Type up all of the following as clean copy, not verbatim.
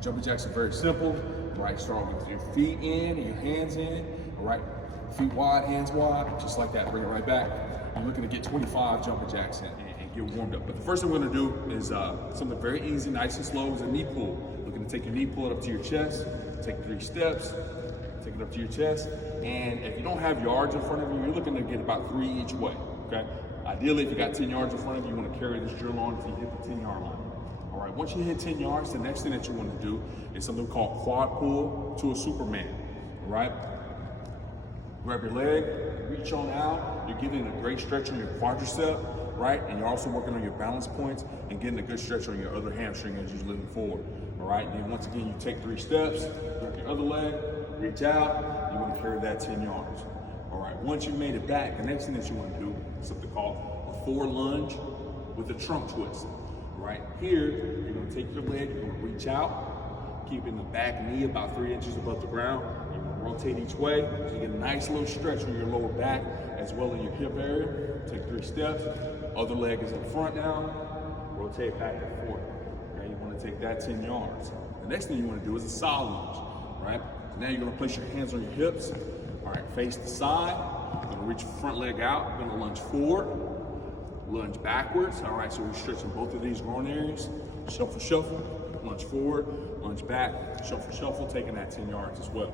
Jumping jacks are very simple, right? Start with your feet in and your hands in, all right? Feet wide, hands wide, just like that. Bring it right back. You're looking to get 25 jumping jacks in and get warmed up. But the first thing we're gonna do is something very easy, nice and slow, is a knee pull. Looking to take your knee, pull it up to your chest, take 3 steps, take it up to your chest. And if you don't have yards in front of you, you're looking to get about 3 each way, okay? Ideally, if you got 10 yards in front of you, you wanna carry this drill on until you hit the 10-yard line. All right, once you hit 10 yards, the next thing that you want to do is something called quad pull to a Superman, all right? Grab your leg, reach on out. You're getting a great stretch on your quadricep, right? And you're also working on your balance points and getting a good stretch on your other hamstring as you're leaning forward, all right? And then once again, you take 3 steps, grab your other leg, reach out. You want to carry that 10 yards. All right, once you've made it back, the next thing that you want to do is something called a forward lunge with a trunk twist. Right here, you're gonna take your leg, you're gonna reach out, keeping the back knee about 3 inches above the ground. You're gonna rotate each way, so you get a nice little stretch on your lower back as well in your hip area. Take 3 steps, other leg is up front now, rotate back and forth. Okay, you wanna take that 10 yards. The next thing you wanna do is a side lunge, right? So now you're gonna place your hands on your hips, all right, face the side, you're gonna reach your front leg out, you're gonna lunge forward, lunge backwards, all right, so we're stretching both of these groin areas. Shuffle, shuffle, lunge forward, lunge back, shuffle, shuffle, taking that 10 yards as well.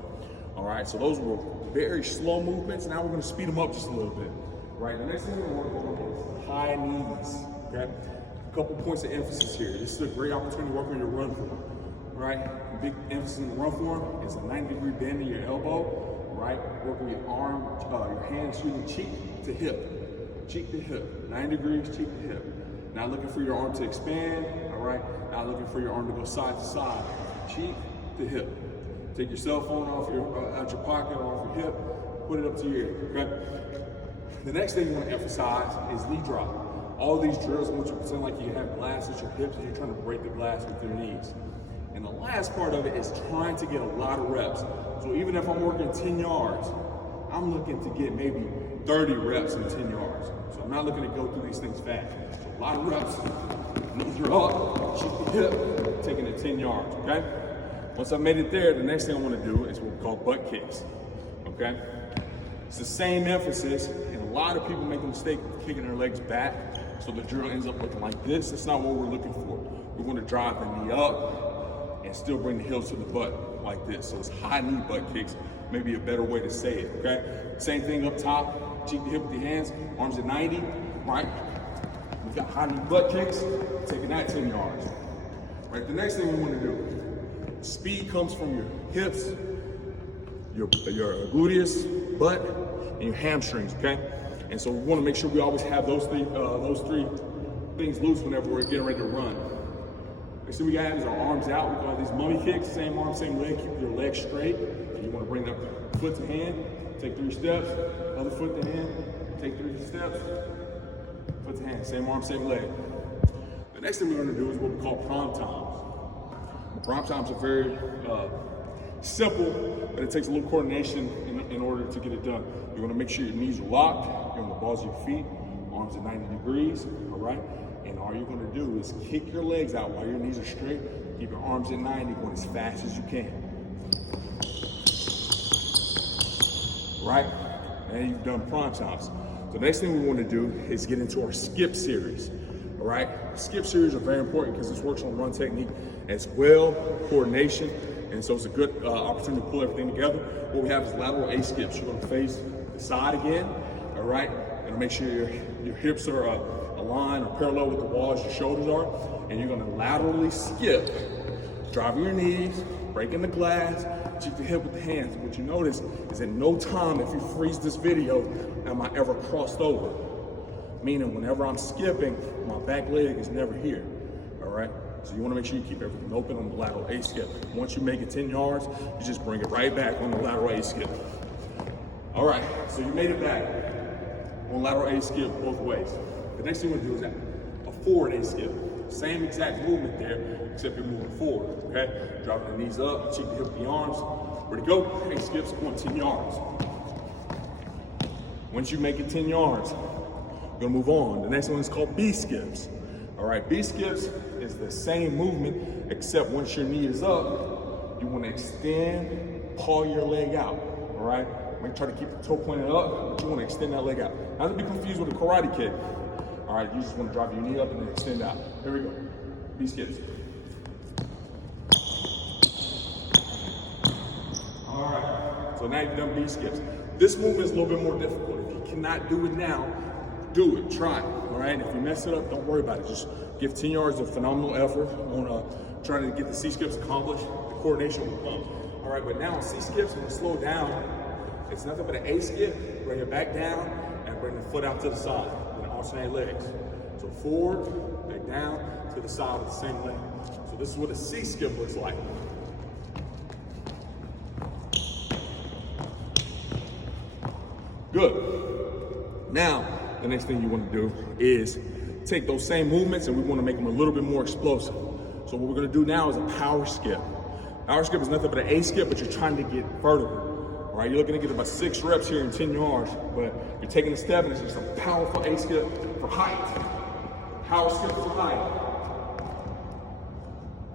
All right, so those were very slow movements. Now we're gonna speed them up just a little bit. Right, the next thing we're gonna work on is high knees, okay? A couple points of emphasis here. This is a great opportunity to work on your run form, right? Big emphasis in the run form is a 90-degree bend in your elbow, right? Work on your arm, your hands shooting cheek to hip. Cheek to hip, 90 degrees, cheek to hip. Not looking for your arm to expand, all right? Not looking for your arm to go side to side. Cheek to hip. Take your cell phone off out your pocket or off your hip, put it up to your ear, okay? The next thing you want to emphasize is knee drop. All these drills, I want you to pretend like you have glass at your hips and you're trying to break the glass with your knees. And the last part of it is trying to get a lot of reps. So even if I'm working 10 yards, I'm looking to get maybe 30 reps in 10 yards. So I'm not looking to go through these things fast. So a lot of reps, knees are up, cheek to hip, taking it 10 yards, okay? Once I made it there, the next thing I want to do is what we call butt kicks, okay? It's the same emphasis, and a lot of people make the mistake of kicking their legs back, so the drill ends up looking like this. That's not what we're looking for. We're going to drive the knee up and still bring the heels to the butt like this. So it's high knee butt kicks, maybe a better way to say it, okay? Same thing up top, cheek to hip with your hands, arms at 90, right? We've got high knee butt kicks, taking that 10 yards. Right, the next thing we want to do, speed comes from your hips, your gluteus, butt, and your hamstrings, okay? And so we want to make sure we always have those three things loose whenever we're getting ready to run. Next thing we got is our arms out. We call these mummy kicks, same arm, same leg, keep your legs straight. And you want to bring that foot to hand, take 3 steps, other foot to hand, take 3 steps, foot to hand, same arm, same leg. The next thing we're going to do is what we call prom toms. Prom toms are very simple, but it takes a little coordination in order to get it done. You're going to make sure your knees are locked, you're on the balls of your feet, arms at 90 degrees, all right? And all you're going to do is kick your legs out while your knees are straight, keep your arms at 90, going as fast as you can. Right? And you've done prom toms. So the next thing we want to do is get into our skip series. All right? Skip series are very important because this works on run technique as well, coordination, and so it's a good opportunity to pull everything together. What we have is lateral A skips. You're going to face the side again, all right? And make sure your hips are aligned or parallel with the wall as your shoulders are, and you're going to laterally skip, driving your knees, breaking the glass, cheek to hip with the hands. And what you notice is at no time, if you freeze this video, am I ever crossed over. Meaning whenever I'm skipping, my back leg is never here, all right? So you want to make sure you keep everything open on the lateral A skip. Once you make it 10 yards, you just bring it right back on the lateral A skip. All right, so you made it back on lateral A skip both ways. The next thing we'll do is a forward A skip. Same exact movement there, except you're moving forward, okay? Dropping the knees up, cheek to hip with the arms. Ready to go? A skips going 10 yards. Once you make it 10 yards, we're gonna move on. The next one is called B skips. All right, B skips, is the same movement, except once your knee is up, you want to extend, paw your leg out, all right? Make try to keep the toe pointed up, but you want to extend that leg out. Not to be confused with a karate kick. All right, you just want to drive your knee up and then extend out. Here we go. B skips. All right, so now you've done B skips. This movement is a little bit more difficult. If you cannot do it now, do it, try it, all right? If you mess it up, don't worry about it. Just give 10 yards of phenomenal effort on trying to get the C skips accomplished. The coordination will come. All right, but now on C skips, I'm gonna slow down. It's nothing but an A skip, bring it back down, and bring the foot out to the side, and alternate legs. So forward, back down, to the side with the same leg. So this is what a C skip looks like. Good. Now, the next thing you want to do is take those same movements and we want to make them a little bit more explosive. So what we're going to do now is a power skip. Power skip is nothing but an A skip, but you're trying to get vertical. All right, you're looking to get about 6 reps here in 10 yards, but you're taking a step and it's just a powerful A skip for height. Power skip for height.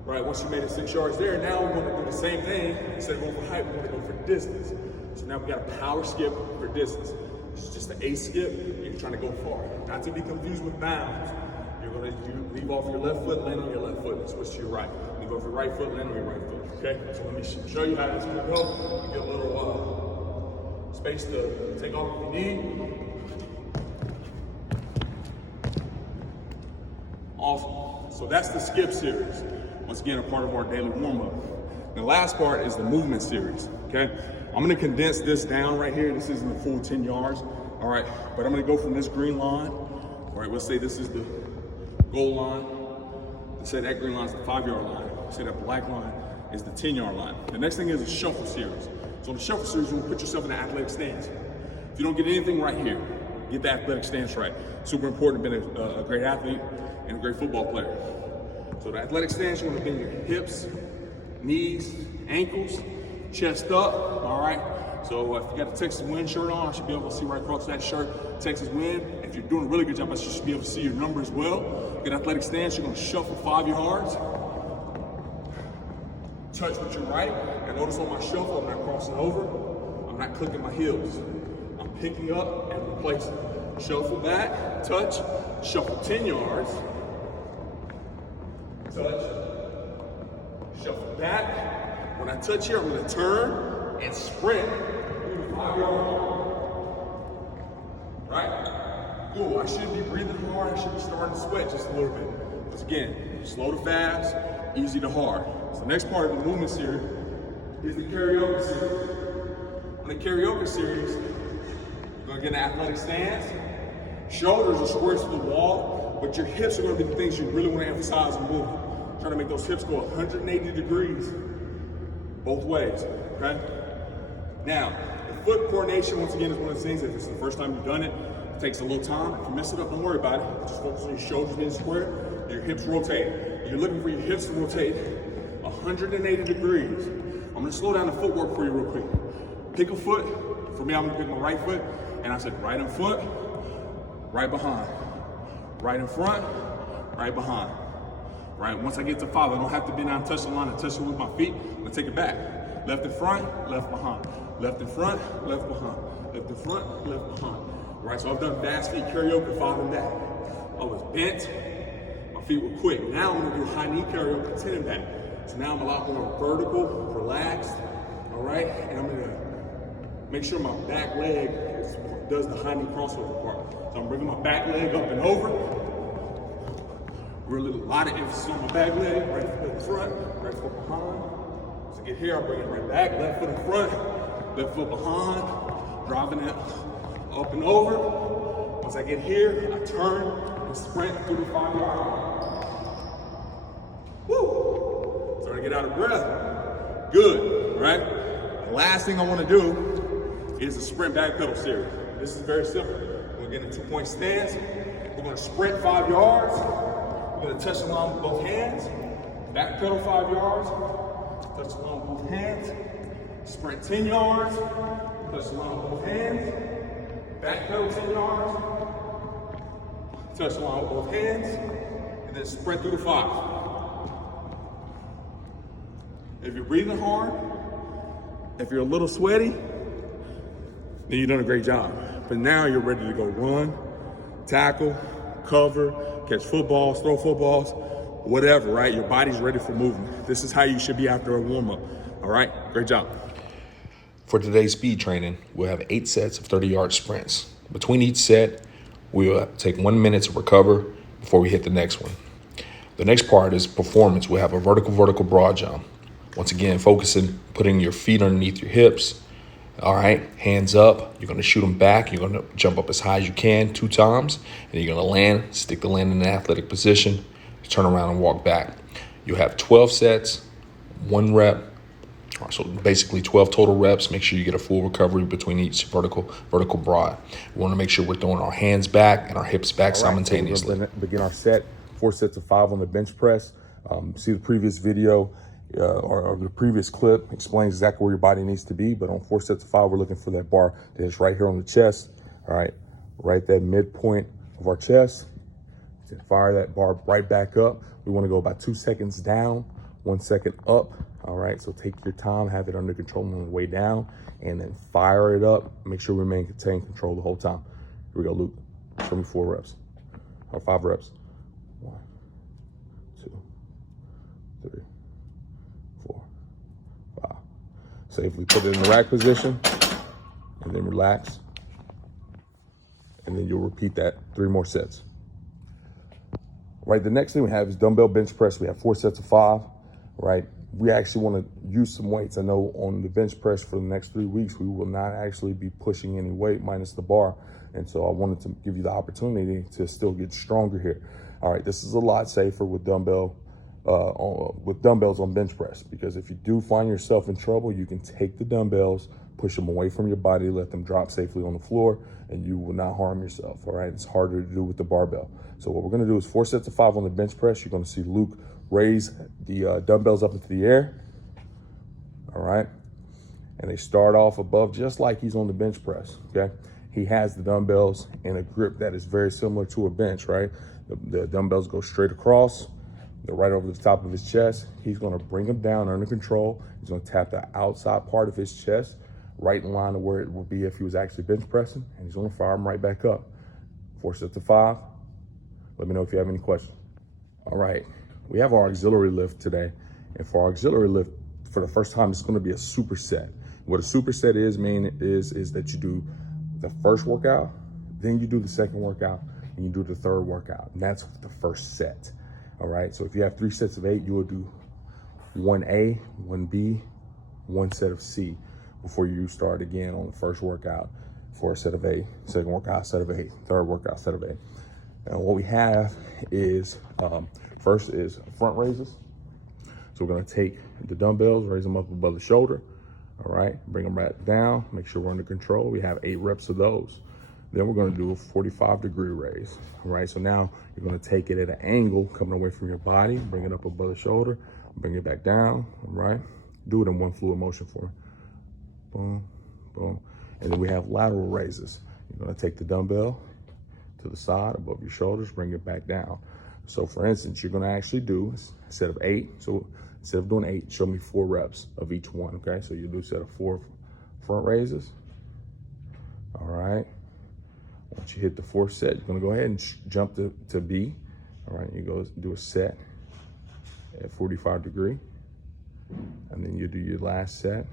Right, once you made it 6 yards there, now we want to do the same thing. Instead of going for height, we want to go for distance. So now we got a power skip for distance. It's just an A skip, and you're trying to go far. Not to be confused with bounds. You're going to leave off your left foot, land on your left foot, and switch to your right. Leave off your right foot, land on your right foot. Okay, so let me show you how this will go. You get a little space to take off if you need. Awesome. So that's the skip series. Once again, a part of our daily warm-up. The last part is the movement series, okay? I'm gonna condense this down right here. This isn't the full 10 yards, all right? But I'm gonna go from this green line, all right, let's say this is the goal line. Let's say that green line is the 5-yard line. Let's say that black line is the 10-yard line. The next thing is a shuffle series. So in the shuffle series, you will put yourself in an athletic stance. If you don't get anything right here, get the athletic stance right. Super important to be a great athlete and a great football player. So the athletic stance, you want to bend your hips, knees, ankles, chest up, all right? So if you got a Texas Wind shirt on, I should be able to see right across that shirt, Texas Wind. If you're doing a really good job, I should be able to see your number as well. Get athletic stance, you're gonna shuffle 5 yards. Touch with your right, and notice on my shuffle, I'm not crossing over, I'm not clicking my heels. I'm picking up and replacing. Shuffle back, touch, shuffle 10 yards, touch, shuffle back. When I touch here, I'm gonna turn and sprint through the 5-yard line. Right? Cool, I should be breathing hard, I should be starting to sweat just a little bit. Once again, slow to fast, easy to hard. So the next part of the movement series is the karaoke series. On the karaoke series, you're gonna get an athletic stance. Shoulders are square to the wall, but your hips are gonna be the things you really wanna emphasize and move. Trying to make those hips go 180 degrees both ways, okay? Now, the foot coordination, once again, is one of the things, if it's the first time you've done it, it takes a little time. If you mess it up, don't worry about it. Just focus on your shoulders being square, your hips rotate. You're looking for your hips to rotate 180 degrees. I'm gonna slow down the footwork for you real quick. Pick a foot. For me, I'm gonna pick my right foot, and I said right in front, right behind. Right in front, right behind. Right, once I get to 5, I don't have to bend down and touch the line and touch it with my feet. I'm gonna take it back. Left in front, left behind. Left in front, left behind. Left in front, left behind. Right, so I've done fast feet karaoke 5 and back. I was bent, my feet were quick. Now I'm gonna do high knee karaoke 10 and back. So now I'm a lot more vertical, relaxed, all right? And I'm gonna make sure my back leg does the high knee crossover part. So I'm bringing my back leg up and over. Really a lot of emphasis on my back leg, right foot in front, right foot behind. So get here, I bring it right back, left foot in front, left foot behind, driving it up and over. Once I get here, I turn and sprint through the 5-yard line. Woo! Starting to get out of breath. Good, right? The last thing I want to do is the sprint back pedal series. This is very simple. We're gonna get a 2-point stance. We're gonna sprint 5 yards. We're gonna touch the line with both hands. Back pedal 5 yards. Touch the line with both hands. Sprint 10 yards. Touch the line with both hands. Back pedal 10 yards. Touch the line with both hands. And then sprint through the 5. If you're breathing hard, if you're a little sweaty, then you've done a great job. But now you're ready to go run, tackle, cover, catch footballs, throw footballs, whatever, right? Your body's ready for movement. This is how you should be after a warm-up, all right? Great job. For today's speed training, we'll have 8 sets of 30-yard sprints. Between each set, we'll take 1 minute to recover before we hit the next one. The next part is performance. We'll have a vertical broad jump. Once again, focusing, putting your feet underneath your hips. All right, hands up. You're gonna shoot them back. You're gonna jump up as high as you can 2 times, and you're gonna land, stick the land in an athletic position, turn around and walk back. You'll have 12 sets, 1 rep. So basically 12 total reps. Make sure you get a full recovery between each vertical broad. We wanna make sure we're throwing our hands back and our hips back simultaneously. So we're gonna begin our set, 4 sets of 5 on the bench press. See the previous video or the previous clip explains exactly where your body needs to be, but on 4 sets of 5, we're looking for that bar that is right here on the chest. All right, right that midpoint of our chest. Fire that bar right back up. We wanna go about 2 seconds down, 1 second up. All right, so take your time, have it under control on the way down, and then fire it up. Make sure we maintain control the whole time. Here we go, Luke. Show me 4 reps, or 5 reps. 1, 2, 3, 4, 5. Safely put it in the rack position, and then relax. And then you'll repeat that 3 more sets. Right, the next thing we have is dumbbell bench press. We have 4 sets of 5, right? We actually want to use some weights. I know on the bench press for the next 3 weeks, we will not actually be pushing any weight minus the bar. And so I wanted to give you the opportunity to still get stronger here. All right, this is a lot safer with dumbbells on bench press, because if you do find yourself in trouble, you can take the dumbbells, push them away from your body, let them drop safely on the floor, and you will not harm yourself, all right? It's harder to do with the barbell. So what we're gonna do is 4 sets of 5 on the bench press. You're gonna see Luke raise the dumbbells up into the air, all right? And they start off above just like he's on the bench press, okay? He has the dumbbells in a grip that is very similar to a bench, right? The dumbbells go straight across, they're right over the top of his chest. He's gonna bring them down under control. He's gonna tap the outside part of his chest, right in line to where it would be if he was actually bench pressing, and he's gonna fire them right back up. 4 sets of 5. Let me know if you have any questions. All right, we have our auxiliary lift today. And for our auxiliary lift, for the first time, it's gonna be a superset. What a superset is that you do the first workout, then you do the second workout, and you do the third workout. And that's the first set, all right? So if you have 3 sets of 8, you will do 1A, 1B, 1 set of C before you start again on the first workout for a set of 8, second workout, set of 8, third workout, set of 8. And what we have is, first is front raises. So we're gonna take the dumbbells, raise them up above the shoulder, all right? Bring them back down, make sure we're under control. We have 8 reps of those. Then we're gonna do a 45-degree raise, all right? So now you're gonna take it at an angle, coming away from your body, bring it up above the shoulder, bring it back down, all right? Do it in 1 fluid motion for me. Boom, boom. And then we have lateral raises. You're gonna take the dumbbell to the side above your shoulders, bring it back down. So for instance, you're gonna actually do a set of 8. So instead of doing 8, show me 4 reps of each one, okay? So you do a set of 4 front raises, all right? Once you hit the 4th set, you're gonna go ahead and jump to B, all right? You go do a set at 45 degree, and then you do your last set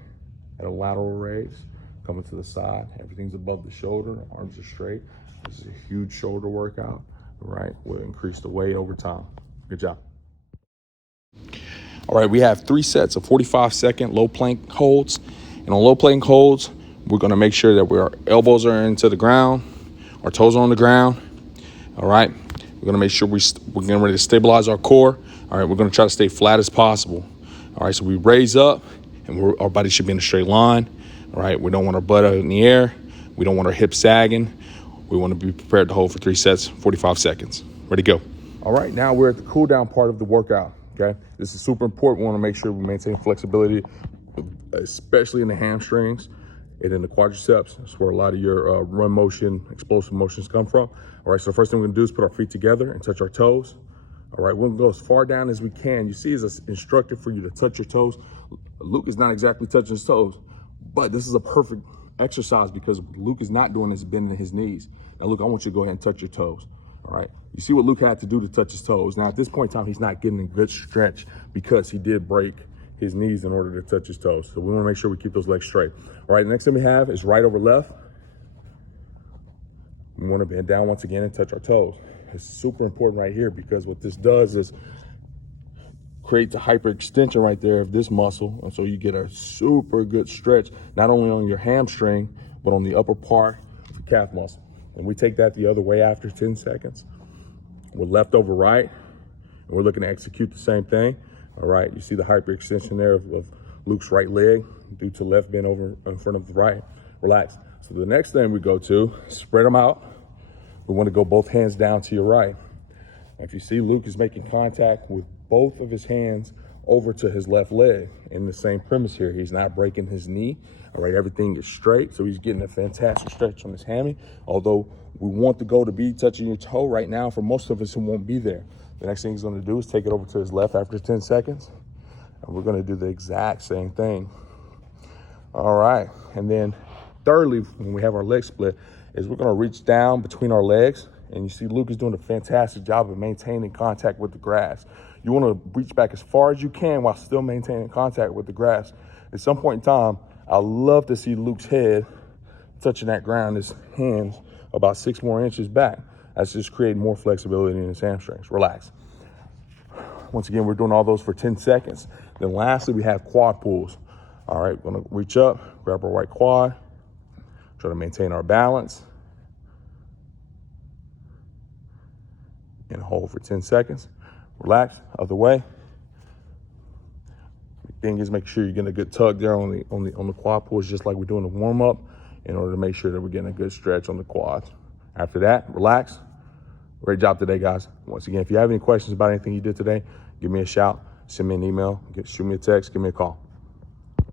at a lateral raise, coming to the side, everything's above the shoulder, arms are straight. This is a huge shoulder workout, right? We'll increase the weight over time. Good job. All right, we have 3 sets of 45-second low plank holds. And on low plank holds, we're gonna make sure that our elbows are into the ground, our toes are on the ground, all right? We're gonna make sure we're getting ready to stabilize our core. All right, we're gonna try to stay flat as possible. All right, so we raise up, and our body should be in a straight line, all right? We don't want our butt out in the air. We don't want our hips sagging. We want to be prepared to hold for 3 sets, 45 seconds. Ready, go. All right, now we're at the cool down part of the workout, okay? This is super important. We want to make sure we maintain flexibility, especially in the hamstrings and in the quadriceps. That's where a lot of your run motion, explosive motions come from. All right, so the first thing we're gonna do is put our feet together and touch our toes. All right, we'll go as far down as we can. You see, it's instructed for you to touch your toes. Luke is not exactly touching his toes, but this is a perfect exercise because what Luke is not doing is bending his knees. Now, Luke, I want you to go ahead and touch your toes. All right, you see what Luke had to do to touch his toes. Now, at this point in time, he's not getting a good stretch because he did break his knees in order to touch his toes. So we want to make sure we keep those legs straight. All right, the next thing we have is right over left. We want to bend down once again and touch our toes. It's super important right here because what this does is creates a hyperextension right there of this muscle. And so you get a super good stretch, not only on your hamstring, but on the upper part of the calf muscle. And we take that the other way after 10 seconds. We're left over right, and we're looking to execute the same thing. All right, you see the hyperextension there of Luke's right leg due to left bend over in front of the right. Relax. So the next thing we go to, spread them out. We want to go both hands down to your right. If you see, Luke is making contact with both of his hands over to his left leg in the same premise here. He's not breaking his knee. All right, everything is straight. So he's getting a fantastic stretch on his hammy. Although we want the goal to be touching your toe right now, for most of us, it won't be there. The next thing he's going to do is take it over to his left after 10 seconds. And we're going to do the exact same thing. All right. And then thirdly, when we have our leg split, is we're going to reach down between our legs. And you see Luke is doing a fantastic job of maintaining contact with the grass. You want to reach back as far as you can while still maintaining contact with the grass. At some point in time, I love to see Luke's head touching that ground, his hands about 6 more inches back. That's just creating more flexibility in his hamstrings. Relax. Once again, we're doing all those for 10 seconds. Then lastly, we have quad pulls. All right, we're going to reach up, grab our right quad, try to maintain our balance, and hold for 10 seconds. Relax, other way. The thing is, make sure you're getting a good tug there on the quad pulls, just like we're doing the warm up, in order to make sure that we're getting a good stretch on the quads. After that, relax. Great job today, guys. Once again, if you have any questions about anything you did today, give me a shout, send me an email, shoot me a text, give me a call.